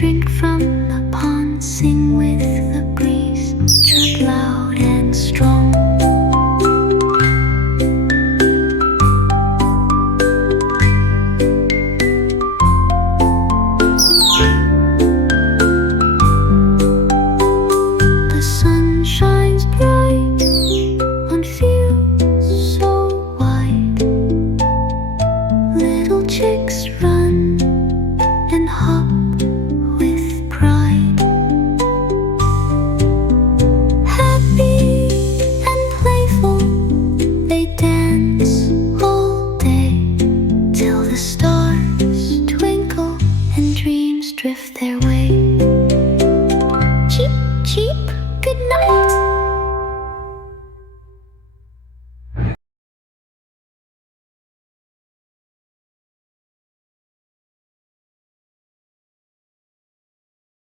drink from the pond, sing with the breeze, chirp loud and strong. The sun shines bright on fields so wide. Little chicks run and hop with pride. Happy and playful, they dance